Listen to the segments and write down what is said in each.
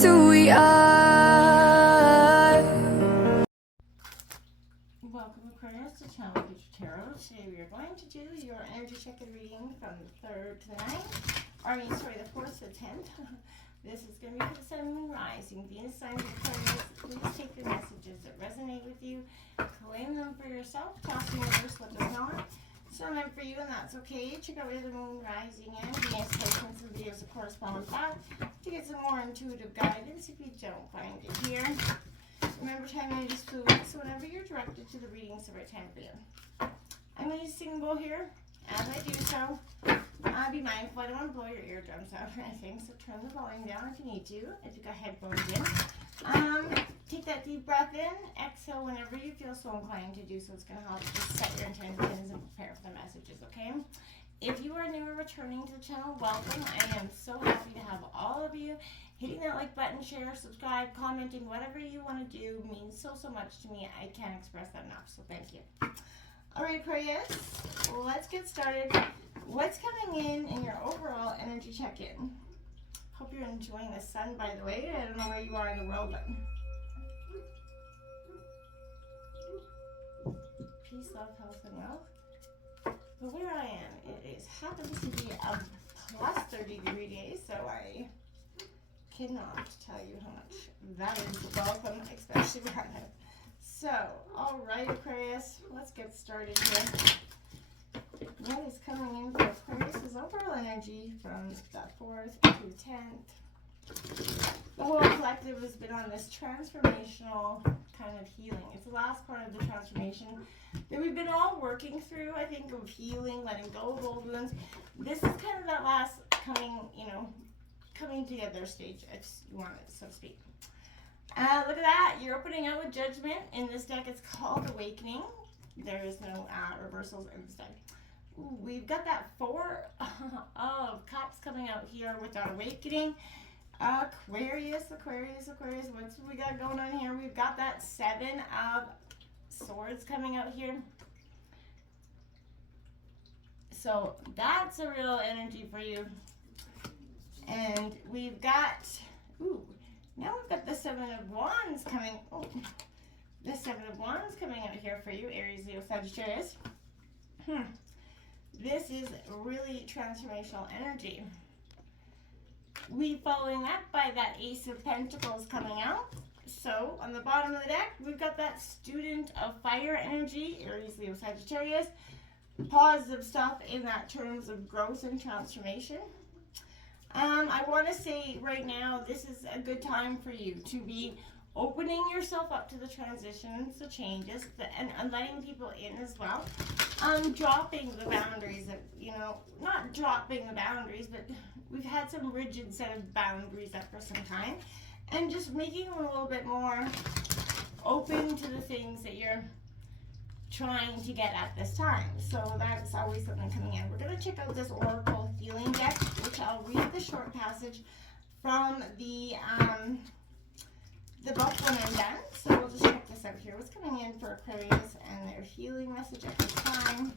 just who we are. Welcome, Aquarius, to Channel Future Tarot. Today we are going to do your energy check-in reading from the 3rd to the 9th. The 4th to the 10th. This is going to be for the Sun, Moon, Rising, Venus signs of Aquarius. Please take the messages that resonate with you, claim them for yourself, toss in reverse what does not. Some meant for you, and that's okay. Check out where the Moon, Rising, and Venus placements and videos that correspond with that to get some more intuitive guidance if you don't find it here. Remember, timing is fluid, so whenever you're directed to the reading, it's the right time for you. I'm going to use singing bowl here. As I do so, be mindful I don't want to blow your eardrums out or anything, so turn the volume down if you need to, if you've got headphones in. Take that deep breath in, exhale whenever you feel so inclined to do so. It's going to help just set your intentions and prepare for the messages, okay? If you are new or returning to the channel, welcome. I am so happy to have all of you. Hitting that like button, share, subscribe, commenting, whatever you want to do means so much to me. I can't express that enough, so thank you. All right, Aquarius, let's get started. What's coming in your overall energy check-in? Hope you're enjoying the sun, by the way. I don't know where you are in the world, but peace, love, health, and wealth. But where I am, it happens to be a plus 30-degree day, so I cannot tell you how much that is welcome, especially where I live. So, all right, Aquarius, let's get started here. What is coming in for Aquarius' overall energy from the 4th to 10th? The whole collective has been on this transformational kind of healing. It's the last part of the transformation that we've been all working through, I think, of healing, letting go of old wounds. This is kind of that last coming together stage, if you want it, so to speak. Look at that. You're opening out with Judgment. In this deck, it's called Awakening. There is no reversals in this deck. Ooh, we've got that 4 of Cups coming out here with our Awakening. Aquarius, what's we got going on here? We've got that 7 of Swords coming out here. So that's a real energy for you. And we've got, now we've got the 7 of Wands coming, the 7 of Wands coming out here for you, Aries, Leo, Sagittarius. This is really transformational energy. We following that by that Ace of Pentacles coming out. So on the bottom of the deck, we've got that Student of Fire energy, Aries, Leo, Sagittarius. Positive stuff in that terms of growth and transformation. I want to say right now, this is a good time for you to be opening yourself up to the transitions, the changes, and letting people in as well. Dropping the boundaries, not dropping the boundaries, but we've had some rigid set of boundaries up for some time, and just making them a little bit more open to the things that you're trying to get at this time. So that's always something coming in. We're going to check out this Oracle Healing deck, which I'll read the short passage from the book when I'm done. So we'll just check this out here. What's coming in for Aquarius and their healing message at this time?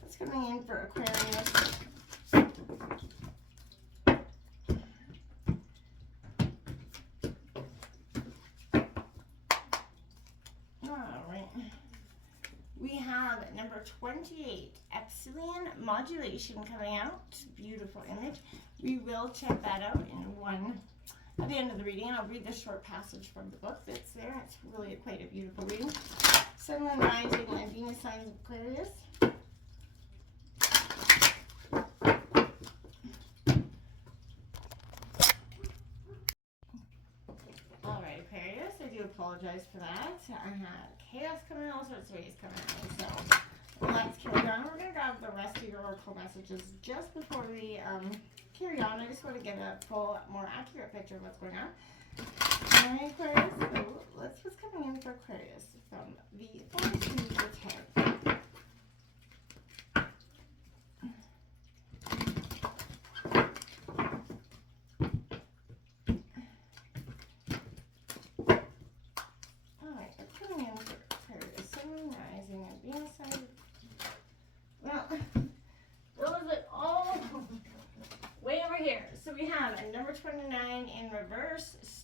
What's coming in for Aquarius? We have number 28, Epsilon Modulation coming out. Beautiful image. We will check that out at the end of the reading. I'll read the short passage from the book that's there. It's really quite a beautiful reading. Sun, Moon, Rising, and Venus signs of Aquarius. All right, Aquarius, I do apologize for that. I had chaos coming in, all sorts of ways coming in. So let's carry on. We're going to grab the rest of your Oracle messages just before we carry on. I just want to get a full, more accurate picture of what's going on. All right, Aquarius. So what's coming in for Aquarius from the 4th to the 10th. Well, those are all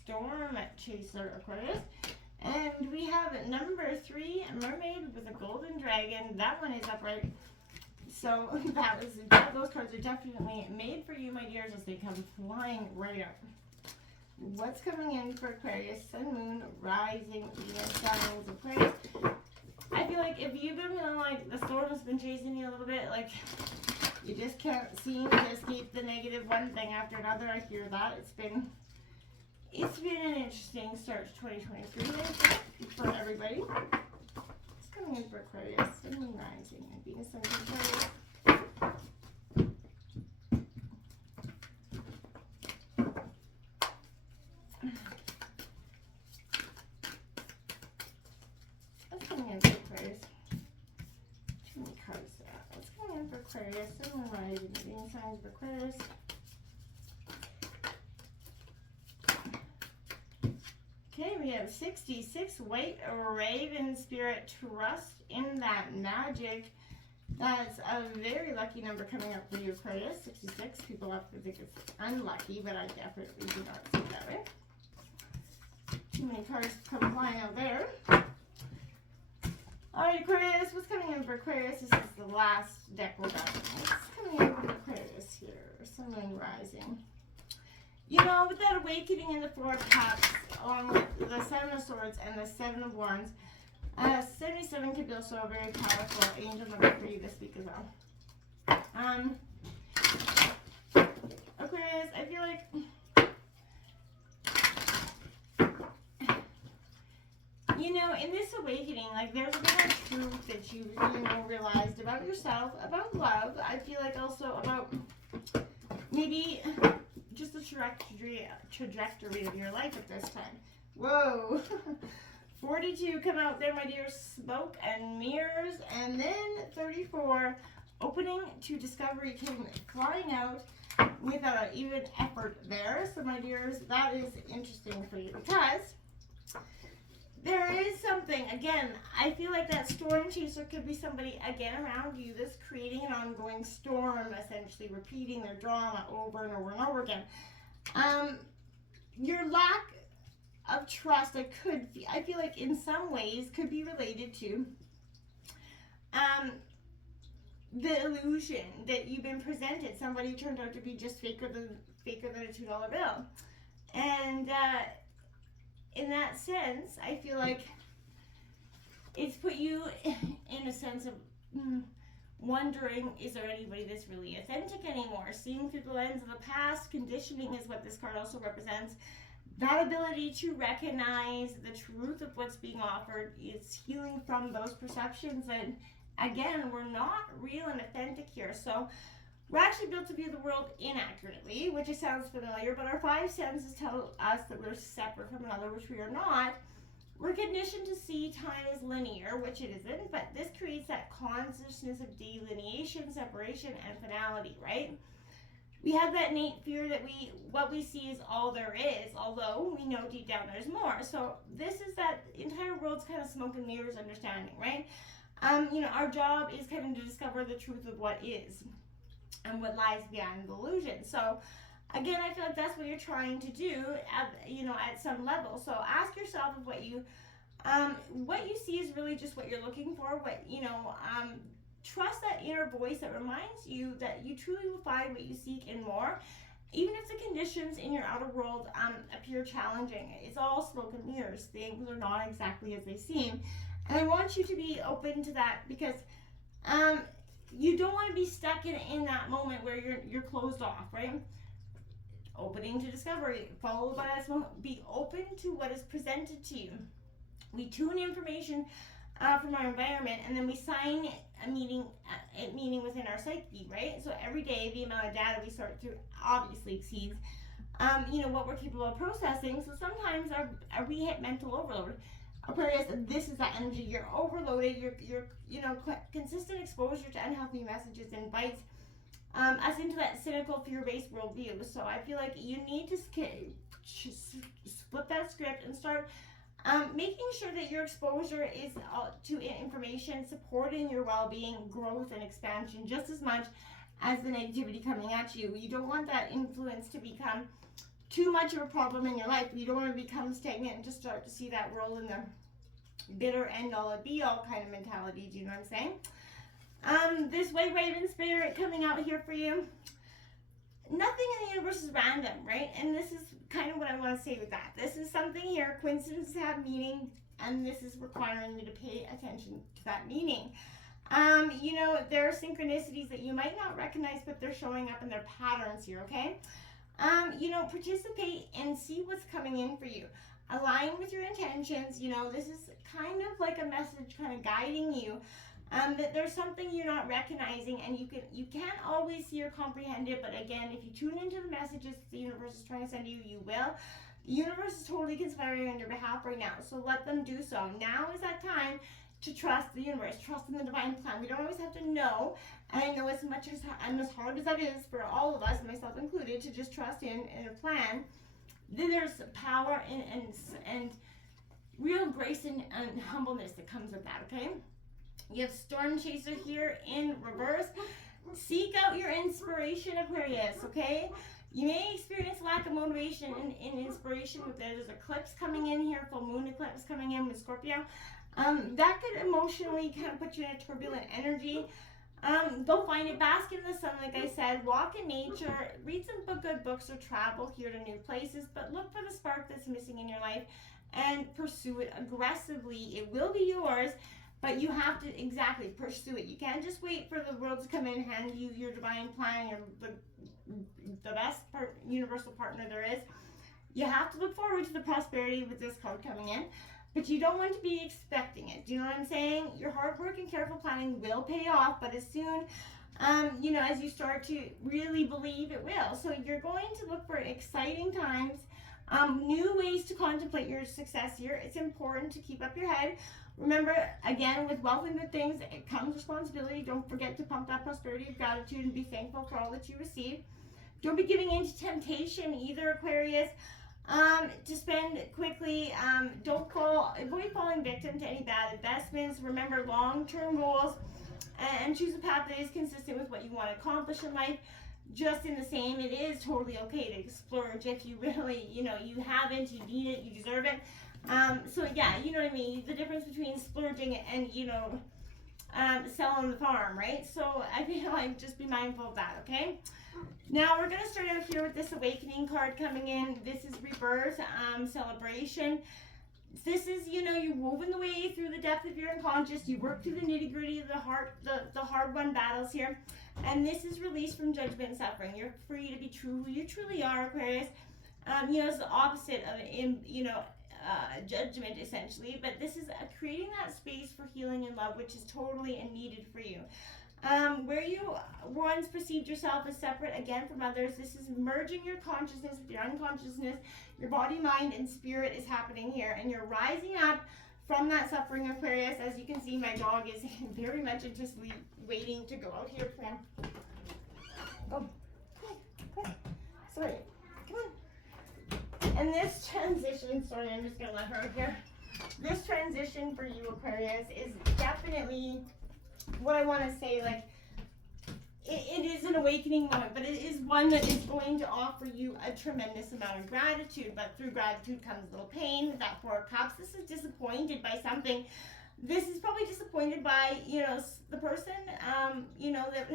Storm Chaser, Aquarius. And we have number 3, Mermaid with a Golden Dragon. That one is upright. So those cards are definitely made for you, my dears, as they come flying right up. What's coming in for Aquarius? Sun, Moon, Rising, Venus, signs, Aquarius. I feel like if you've been feeling like the storm has been chasing you a little bit, like you just can't seem to escape the negative one thing after another, I hear that. It's been an interesting start to 2023 for everybody. What's coming in for Aquarius? Sun, Moon, Rising, and Venus, signs, Aquarius. Aquarius, Sun, Moon, Rising, Venus, signs of Aquarius. Okay, we have 66, White Raven Spirit, trust in that magic. That's a very lucky number coming up for you, Aquarius. 66. People often think it's unlucky, but I definitely do not see it that way. Too many cards come flying out there. Alright, Aquarius, what's coming in for Aquarius? This is the last deck we're done. What's coming in for Aquarius here? Sun, Moon, Rising. You know, with that awakening in the 4 of Cups, along with the 7 of Swords and the 7 of Wands, 77 could be also a very powerful angel number for you this week as well. Aquarius, I feel like you know, in this awakening, like there's a bit of truth that you realized about yourself, about love. I feel like also about maybe just the trajectory of your life at this time. Whoa. 42 come out there, my dear, smoke and mirrors. And then 34, opening to discovery, came flying out without even effort there. So my dears, that is interesting for you because there is something, again, I feel like that storm chaser could be somebody, again, around you that's creating an ongoing storm, essentially repeating their drama over and over and over again. Your lack of trust, I feel like in some ways could be related to the illusion that you've been presented. Somebody turned out to be just faker than a $2 bill. And in that sense, I feel like it's put you in a sense of wondering, is there anybody that's really authentic anymore? Seeing through the lens of the past, conditioning is what this card also represents. That ability to recognize the truth of what's being offered is healing from those perceptions. And again, we're not real and authentic here. So we're actually built to view the world inaccurately, which it sounds familiar, but our 5 senses tell us that we're separate from another, which we are not. We're conditioned to see time as linear, which it isn't, but this creates that consciousness of delineation, separation, and finality, right? We have that innate fear that what we see is all there is, although we know deep down there's more. So this is that entire world's kind of smoke and mirrors understanding, right? You know, our job is kind of to discover the truth of what is and what lies behind the illusion. So again, I feel like that's what you're trying to do at some level. So ask yourself if what you see is really just what you're looking for. Trust that inner voice that reminds you that you truly will find what you seek and more, even if the conditions in your outer world appear challenging. It's all smoke and mirrors. Things are not exactly as they seem. And I want you to be open to that because you don't want to be stuck in that moment where you're closed off, right? Opening to discovery, followed by that moment. Be open to what is presented to you. We tune information from our environment, and then we sign a meaning within our psyche, right? So every day, the amount of data we sort through obviously exceeds, what we're capable of processing. So sometimes we hit mental overload. Aquarius, this is that energy. You're overloaded. Your consistent exposure to unhealthy messages invites us into that cynical, fear-based worldview. So I feel like you need to flip that script and start making sure that your exposure is to information supporting your well-being, growth, and expansion just as much as the negativity coming at you. You don't want that influence to become too much of a problem in your life. You don't want to become stagnant and just start to see that world in the bitter end all and be all kind of mentality. Do you know what I'm saying? This white raven spirit coming out here for you. Nothing in the universe is random, right? And this is kind of what I want to say with that. This is something here, coincidences have meaning, and this is requiring you to pay attention to that meaning. You know, there are synchronicities that you might not recognize, but they're showing up in their patterns here, okay? You know, participate and see what's coming in for you. Align with your intentions. You know, this is kind of like a message kind of guiding you. That there's something you're not recognizing, and you can't always see or comprehend it, but again, if you tune into the messages the universe is trying to send you, you will. The universe is totally conspiring on your behalf right now, so let them do so. Now is that time to trust the universe, trust in the divine plan. We don't always have to know, and I know as much as and as hard as that is for all of us, myself included, to just trust in a plan. Then there's power and real grace and humbleness that comes with that, okay? You have Storm Chaser here in reverse. Seek out your inspiration, Aquarius, okay? You may experience lack of motivation and inspiration with there's eclipse coming in here, full moon eclipse coming in with Scorpio. That could emotionally kind of put you in a turbulent energy. Go find it, bask in the sun, like I said, walk in nature, read some good books or travel here to new places, but look for the spark that's missing in your life and pursue it aggressively. It will be yours. But you have to exactly pursue it. You can't just wait for the world to come in and hand you your divine plan, the best universal partner there is. You have to look forward to the prosperity with this card coming in, but you don't want to be expecting it. Do you know what I'm saying? Your hard work and careful planning will pay off, but as soon, you know, as you start to really believe, it will. So you're going to look for exciting times, new ways to contemplate your success here. It's important to keep up your head. Remember, again, with wealth and good things, it comes responsibility. Don't forget to pump that prosperity of gratitude and be thankful for all that you receive. Don't be giving in to temptation either, Aquarius, to spend quickly. Avoid falling victim to any bad investments. Remember long-term goals and choose a path that is consistent with what you want to accomplish in life. Just in the same, it is totally okay to splurge if you really, you know, you haven't, you need it, you deserve it. So yeah, you know what I mean? The difference between splurging and, you know, selling the farm, right? So I feel like just be mindful of that, okay? Now we're going to start out here with this awakening card coming in. This is rebirth, celebration. This is, you know, you've woven the way through the depth of your unconscious. You work through the nitty gritty of the hard-won battles here. And this is release from judgment and suffering. You're free to be true who you truly are, Aquarius. You know, it's the opposite of, you know, judgment essentially, but this is creating that space for healing and love, which is totally and needed for you. Where you once perceived yourself as separate again from others, this is merging your consciousness with your unconsciousness. Your body, mind, and spirit is happening here, and you're rising up from that suffering, Aquarius. As you can see, my dog is very much anxiously waiting to go out here. Come on. Go. Come on. Sorry. Come on. And this transition, sorry, I'm just going to let her out here. This transition for you, Aquarius, is definitely what I want to say. Like, it is an awakening moment, but it is one that is going to offer you a tremendous amount of gratitude. But through gratitude comes a little pain. That Four of Cups, this is disappointed by something. This is probably disappointed by, you know, the person, you know, that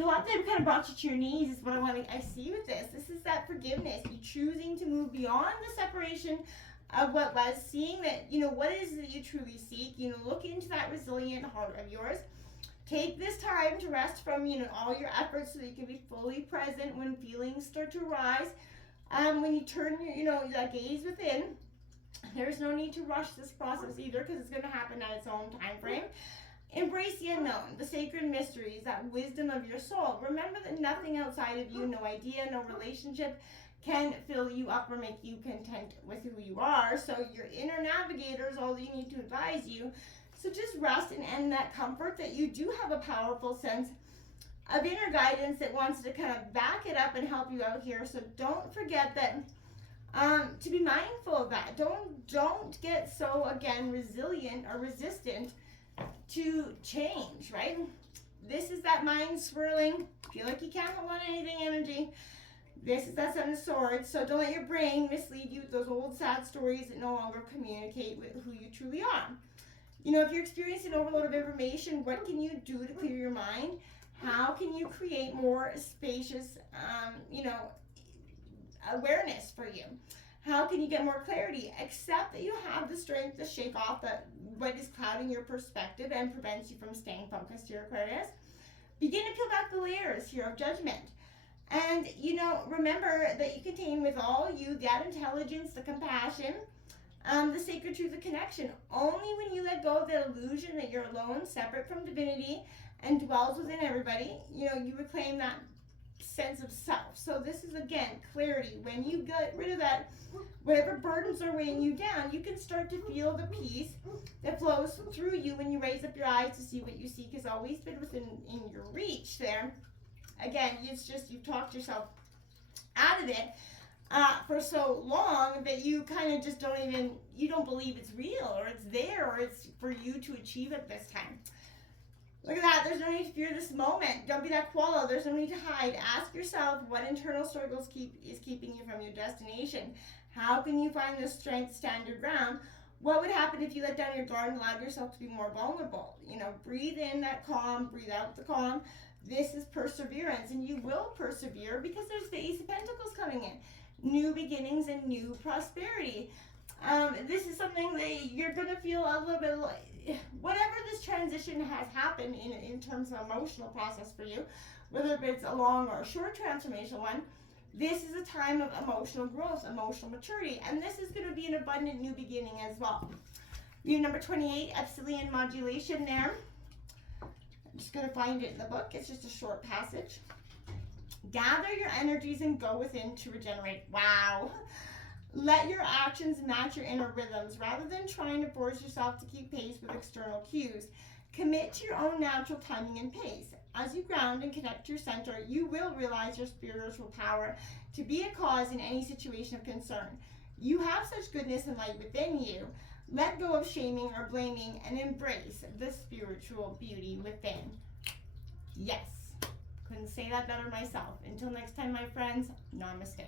a lot of them kind of brought you to your knees is what I see with this. This is that forgiveness. You choosing to move beyond the separation of what was, seeing that, you know, what is it that you truly seek. You know, look into that resilient heart of yours. Take this time to rest from, you know, all your efforts so that you can be fully present when feelings start to rise. When you turn your, you know, that gaze within, there's no need to rush this process either, because it's going to happen at its own time frame. Embrace the unknown, the sacred mysteries, that wisdom of your soul. Remember that nothing outside of you, no idea, no relationship can fill you up or make you content with who you are. So your inner navigator is all you need to advise you. So just rest and end that comfort that you do have a powerful sense of inner guidance that wants to kind of back it up and help you out here. So don't forget that, to be mindful of that. Don't get so, again, resilient or resistant to change, right? This is that mind swirling, feel like you can't hold on to anything energy. This is that Seven of Swords, so don't let your brain mislead you with those old sad stories that no longer communicate with who you truly are. You know, if you're experiencing overload of information, what can you do to clear your mind? How can you create more spacious, awareness for you? How can you get more clarity? Accept that you have the strength to shake off what is clouding your perspective and prevents you from staying focused here, Aquarius. Begin to peel back the layers here of judgment. And, remember that you contain with all you that intelligence, the compassion, the sacred truth of connection. Only when you let go of that illusion that you're alone, separate from divinity, and dwells within everybody, you reclaim that sense of self. So this is, again, clarity. When you get rid of that, whatever burdens are weighing you down, you can start to feel the peace that flows through you when you raise up your eyes to see what you seek has always been within your reach there. Again, it's just you've talked yourself out of it for so long that you kind of just don't believe it's real or it's there or it's for you to achieve at this time. Look at that. There's no need to fear this moment. Don't be that koala. There's no need to hide. Ask yourself what internal struggles is keeping you from your destination. How can you find the strength to stand your ground? What would happen if you let down your guard and allowed yourself to be more vulnerable? Breathe in that calm, breathe out the calm. This is perseverance, and you will persevere because there's the Ace of Pentacles coming in. New beginnings and new prosperity. This is something that you're going to feel a little bit like, whatever this transition has happened in terms of emotional process for you, whether it's a long or a short transformational one, this is a time of emotional growth, emotional maturity, and this is going to be an abundant new beginning as well. We have number 28, Epsilon modulation there. I'm just going to find it in the book. It's just a short passage. Gather your energies and go within to regenerate. Wow. Let your actions match your inner rhythms rather than trying to force yourself to keep pace with external cues. Commit to your own natural timing and pace. As you ground and connect to your center, you will realize your spiritual power to be a cause in any situation of concern. You have such goodness and light within you. Let go of shaming or blaming and embrace the spiritual beauty within. Yes, couldn't say that better myself. Until next time, my friends, namaste.